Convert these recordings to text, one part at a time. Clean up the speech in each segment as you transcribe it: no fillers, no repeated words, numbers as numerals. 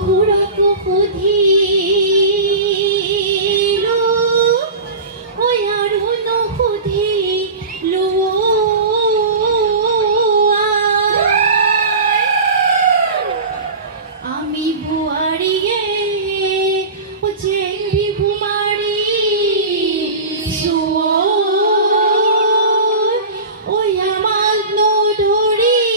হুৰকো সুধিলো ঐ আৰু নুসুধিলো আমি বোৱাৰীয়ে জেং বিহু মাৰি ঐ আমাক নধৰিব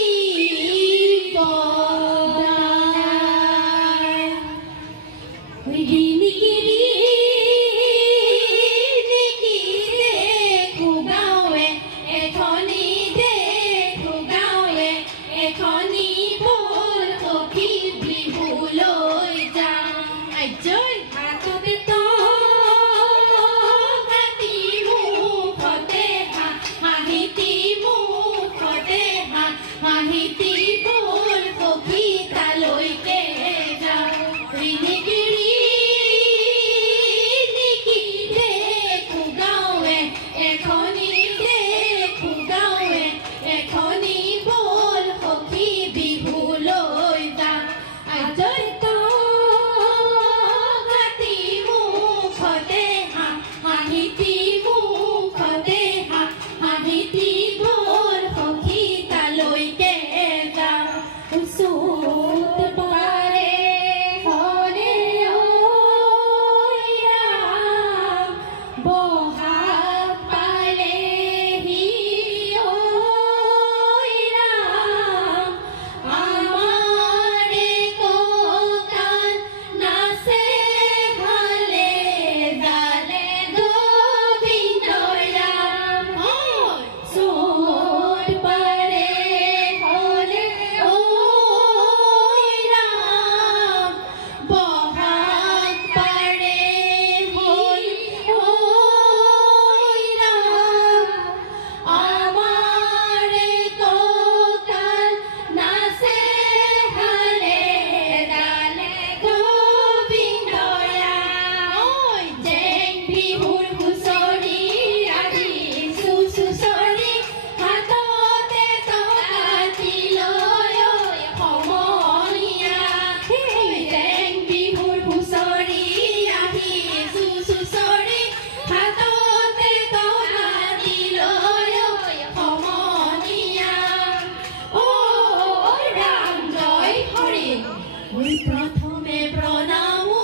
প্ৰথমে প্ৰণামো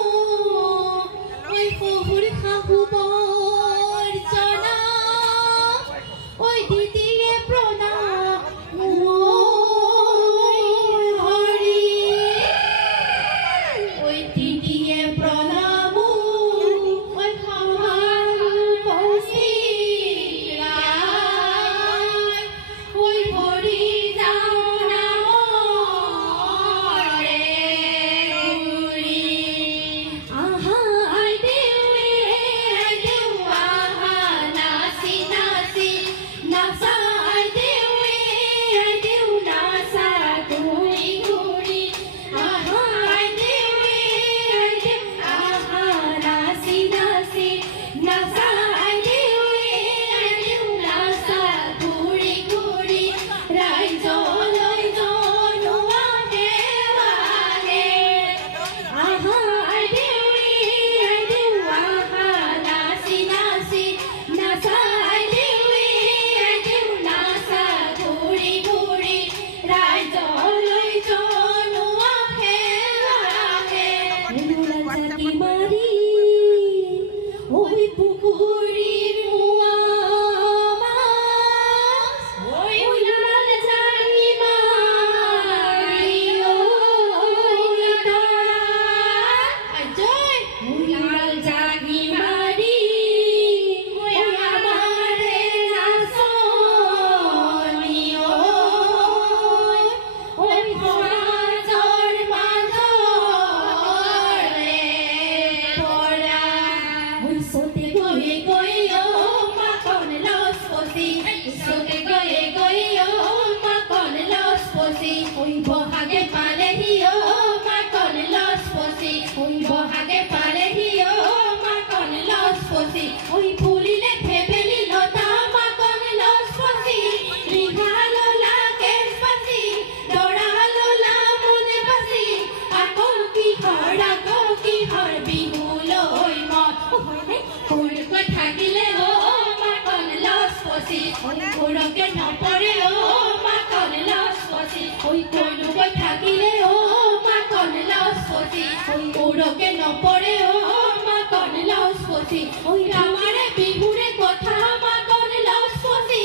ঐ শহুৰ শাহু বৰ জনাম ঐ দ্বিতীয়ে প্ৰণাম হৰি ঐ তৃতীয়ে প্ৰণাম ঐ ঐ হৰি নাম বিহুলৈ মন সৰুকৈ থাকিলে মাকন লছ পচি সৰুকৈ নপৰে মাকন লছ পচি সৰুকৈ থাকিলে মাকন লছ পচি সৰুকৈ নপৰে মাকন লছ পচি আমাৰে বিহুৰে কথা মাকন লছ পচি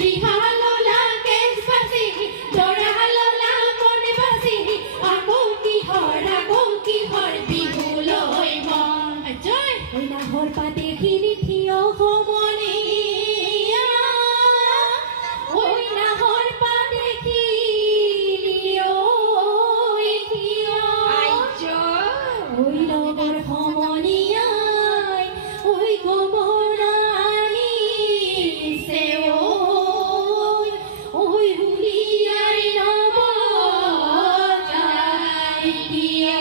ৰিহা ললা কেছ বাচি দৰা ললা মনে বাচি আকৌ কিহৰ বিহুলৈ মন জয় নাহৰ পাতেখিনি থিয় সমনীয়া নাহৰ পাতেখিনি থিয় লগৰ সমনীয়াই খবৰ আনিছে উলিয়াই নব যায় দিয়া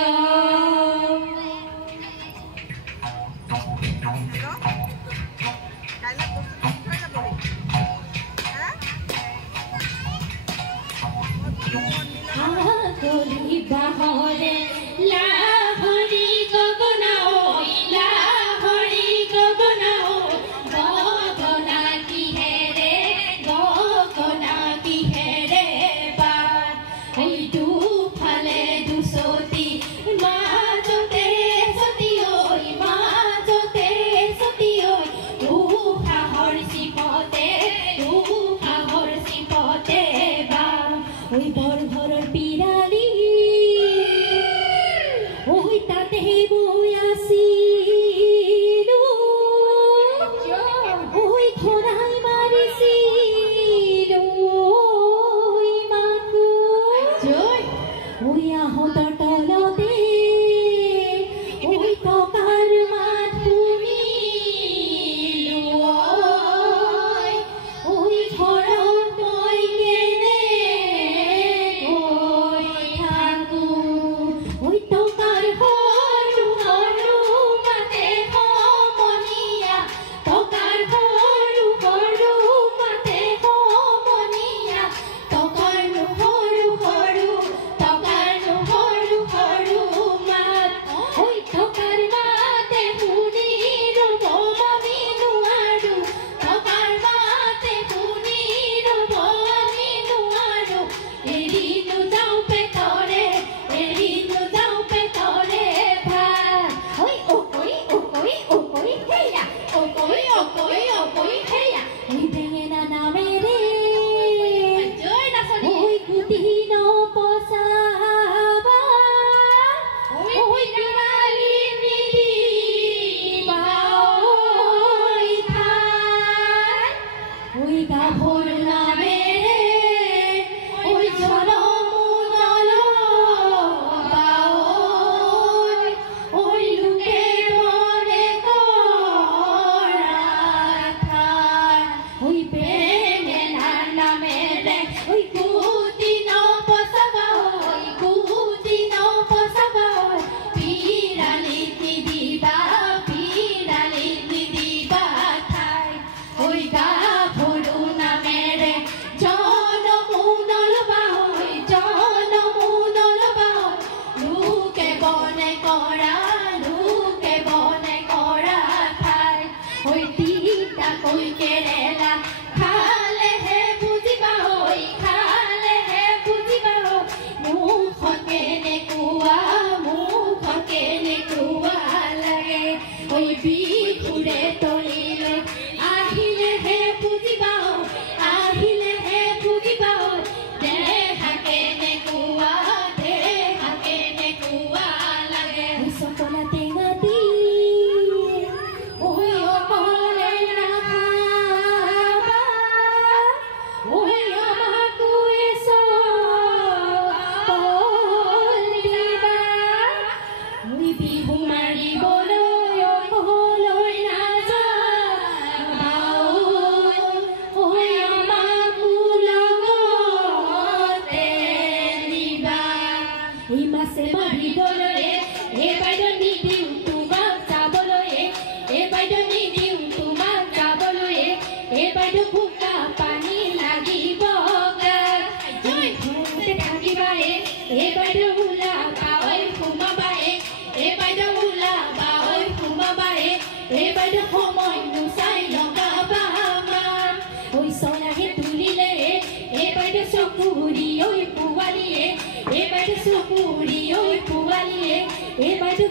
বাহরে লাহরি গগনাও লাহরি গগনাও গগনা কি হেরে বা ওই দুফালে দুসতি মাজতে সতি ওই উহাহর সিপতে বা ওই বড় ঘরের পিরালি ওই তাতে বই আসিল ওই খোরাই মারিছিল ওই মাকু ওই আহতর তলতে ওই টকার মাথুমিল ওই ঘরত মই কেনে ওই থাকো ওই টকার হরু মাতে সমনীয়া টকাৰ হৰু মাতে সমনীয়া টকাৰ হৰু মাত ওই টকাৰ মাতে শুনি ৰব আমি নোৱাৰো টকাৰ মাতে শুনি ৰব আমি নোৱাৰো এৰি যাওঁ পেটৰে ভাত ঐ হেয়া ঐ বেঙেনা নামেৰে ঐ গুটি নপচাবা ঐ দিৱালী নিদিবা ঐ ঠাই ঐ গাভৰু নামেৰে ঐ জনমূল নলবা ঐ লোকে মনে কৰা ঠাই ঐ বেঙেনা নামেৰে ঐ গুটি নপচাবা পিৰালিত নিদিবা ঠাই ঐ গাভৰু নামেৰে জনমূল নলবা লোকে বনে কৰা ঠাই ঐ তিতা কৈ কেৰেলা খালেহে বুজিবা মুখত কেনেকুৱা লাগে ঐ বিহুৰে তলিলৈ আহিলেহে বুজিবা দেহা কেনেকুৱা লাগে চকলা টেঙা দি ঐ অকলে নাখাবা ঐ আমাকো দিবা ঐ বিহু মাৰিবলৈ অকলৈ নাযাবা ঐ আমাকো লগতে নিবা এই মাছে মাৰিবলৈ এই বাইদেউ নিদিওঁ তোমাক যাবলৈ এই বাইদেউ নিদিওঁ তোমাক যাবলৈ এই বাইদেউ বোকা পানী লাগিব থাকিবা এই বাইদেউ ওলাবা সোমাবা এই বাইদেউ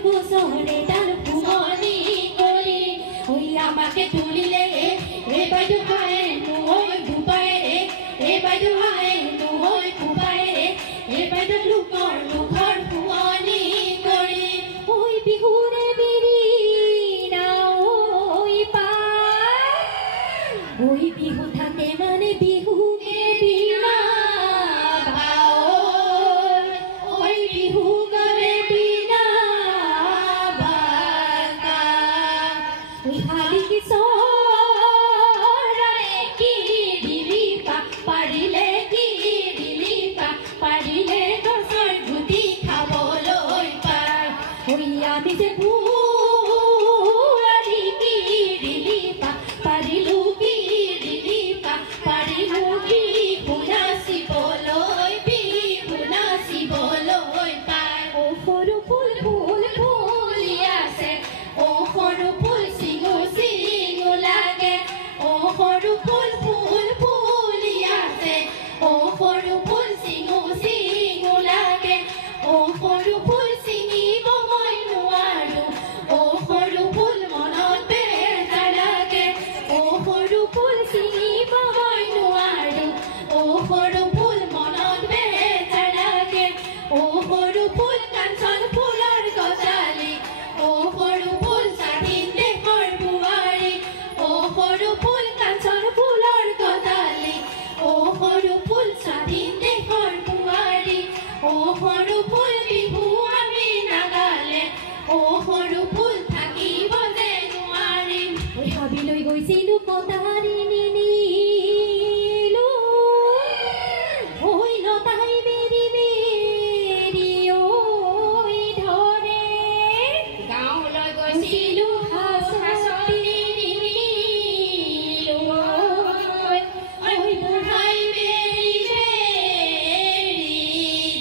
গোচৰে তাৰ ফুমনি কৰি ঐ আমাকে তুলিলে এই বাইদেউ হাই নৈ ডুবাই এই বাইদেউ হাই নৈ ডুবাই এই বাইদেউ লোকৰ মুখৰ ফুমনি কৰি ঐ বিহুৰে বিৰিণা ঐ পাৰ ঐ বিহু থাকে মানে বিহুকে বিনা ঐ বিহু গলে বিনা বাকা ঐ হালি কিশোৰে কি দিলিপা পাৰিলে কি দিলিপা পাৰিলে গছৰ গুটি খাবলৈ পায় ঐ আমি যে ভুৱাৰী কি দিলিপা পাৰিলো কি দিলিপা পাৰিলো বিহু নাচিবলৈ পায় ও সৰু ফুল ফুল ফুলি আছে ও সৰু ফুল চিঙু চিঙু লাগে ও সৰু ফুল ফুল ফুলি আছে ও সৰু ফুল চিঙু চিঙু লাগে ও সৰু ফুল চিঙিব মই নোৱাৰো ও সৰু ফুল মনত বেজাৰ লাগে ও সৰু ফুল চিঙিব মই নোৱাৰো ও সৰু ফুল মনত বেজাৰ লাগে ও সৰু ফুল কাঞ্চন ফুলৰ গজালি ও সৰু ফুল স্বাধীন দেশৰ বোৱাৰী ও সৰু ফুল কাঞ্চন ফুলৰ গজালি ও সৰু ফুল স্বাধীন দেশৰ বোৱাৰী ও সৰু ফুল বিহু আমি নাগালে ও সৰু ফুল থাকিব যে নোৱাৰিম ঐ হাবিলৈ গৈছিলো কটাৰী নিনিলো ঐ লতাই বেৰি বেৰি ঐ ধৰে গাঁৱলৈ গৈছিলো হাচনি নিনিলো ঐ বুঢ়াই বেৰি বেৰি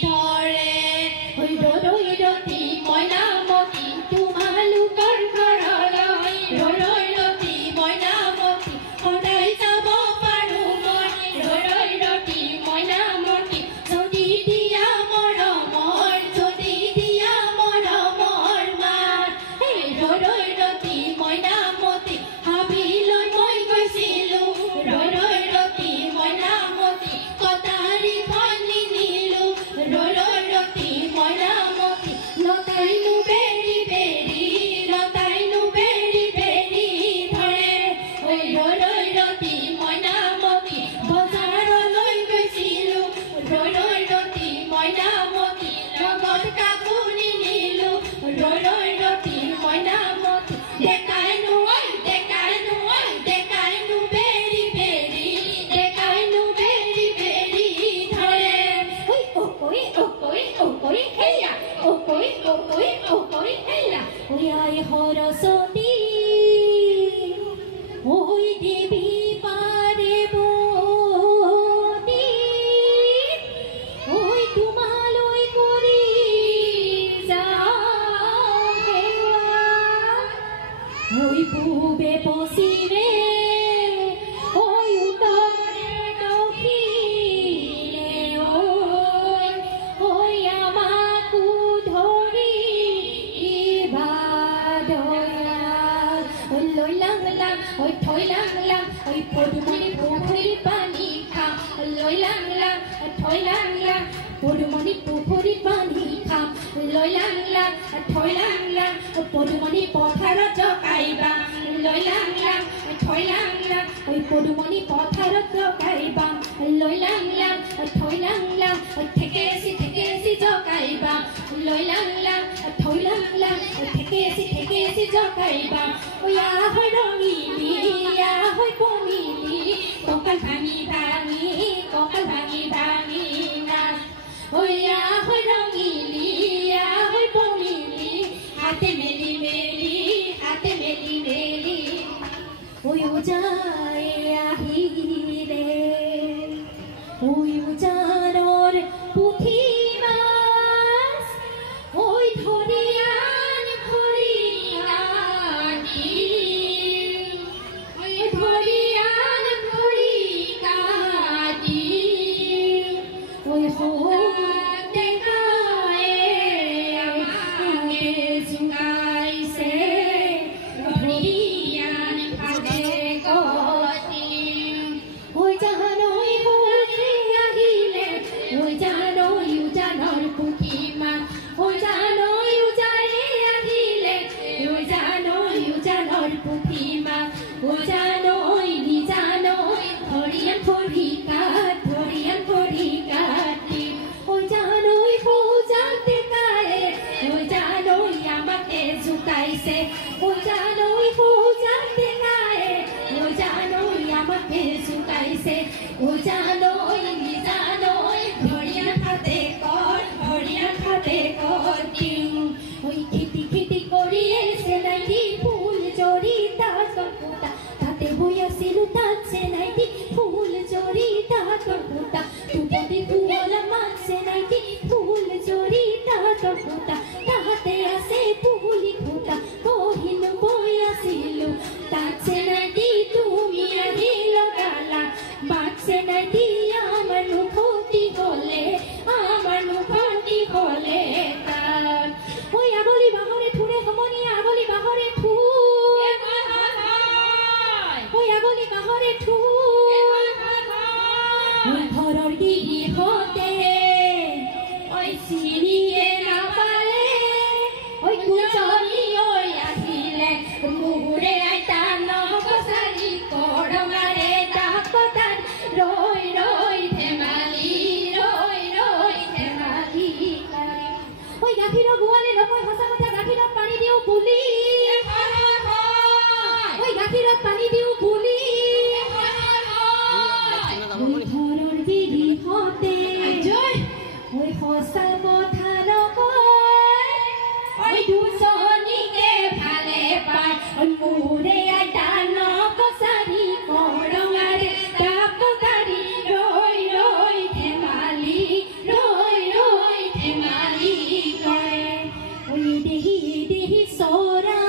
ধৰে ঐ ৰৈ ৰতি মইনামতি তোমালোকৰ ঘৰলৈ ৰৈ ৰতি মইনামতি সদায় যাব পাৰো মই ৰৈ ৰতি মইনামতি যদি দিয়া মৰমৰ যদি দিয়া মৰমৰ মাত ৰৈ ৰতি মইনামতি হাবিলৈ মই গৈছিলো ৰৈ ৰতি মইনামতি কটাৰীখন নিনিলো ৰৈ ৰতি মইনামতি লতাইনো বেৰি বেৰি লতাইনো বেৰি বেৰি ধৰে ঐ ৰৈ ৰতি মইনামতি বজাৰলৈ গৈছিলো ৰৈ ৰতি মইনামতি লগত কাপোৰ নিনিলো ৰৈ ৰতি মইনামতি ডেকাইনো বেৰি বেৰি ডেকাইনো বেৰি বেৰি ধৰে ঐ হেয়া ঐ হেয়া ঐ আই সৰস্বতী ঐ দেৱী পাৰ্বতী ঐ তোমালৈ কৰি যাওঁ সেৱা ঐ পূবে পশ্চিমে ঐ উত্তৰে দক্ষিণে ঐ আমাকো ধৰি কিবা দয়াল ঐ লৈ লাং লাং ঐ থৈ লাং লাং ঐ পদুমণি পুখুৰীৰ পানী খাম লৈ লাং লাং থৈ লাং লাং পদুমণি পুখুৰীৰ পানী খাম লৈ লাং লাং থৈ লাং লাং পদুমণি পথাৰত জকাইবা লৈ লাং লাং থৈ লাং লাং ঐ পদুমণি পথাৰত জকাইবা লৈ লাং লাং থৈ লাং লাং ঠেকেচি জকাইবা লৈ লাং লাং থৈ লাং লাং ঠেকেচি জকাইবা ঐ আহৈ ৰঙিলি আহৈ কমিলি কঁকাল ভাঙি ভাঙি নাচ ঐ আহৈ ৰঙিলি আহৈ কমিলি হাতে মেলি ঐ উজাই আহিলে ঐ উজানৰ পুঠি মাছ ঐ ধৰিয়ান খৰিকাটি ধৰিয়ান খৰিকাটি ঐ দেখায় শুকাইছে ও জানই পূজাতে গায়ে ও জানই আমাকে শুকাইছে ও জানই ধরিয়া খাতে কর টিং ওই খেতি করিয়ে সেনাইটি ফুল চড়ি তার কপুতা তাতে হইয়াছিল তার সেনাইটি ফুল চড়ি তার কপুতা তুপতি ফুলা মান সেনাইটি ফুল চড়ি তার কপুতা তাহাতে আসে ফুলি ফুটা কহিল বইয়াছিল তার সেনাইটি তুমি আহিল গালা বাদ সেনাইটি আমার ক্ষতি হলে তার ওই আগলি বাহরে ঠুরে হমনি আগলি বাহরে ঠু ওই আগলি বাহরে ঠু ওই ঘরর দিদি হতে ওই সিনিয়ে না পালে ওই কুচনি ওই আহিলে মুহুরে আইতা নহকসারি করমারে ডাকতার রই ধেমালি ওই গাখীৰ গোৱালে নকয় সঁচা কথা গাখীৰত পানী দিও বুলি ওই গাখীৰত পানী দিও বুলি ওই ঘৰৰ বিধি হতে ওই সঁচা কথা নকয় ওই দুজনীকে ভালে পায় ওই মোৰে আইতা নকচাৰি কৰঙাৰে ডাকতাৰি ৰৈ ধেমালি কৰে ওই দেহি চৰা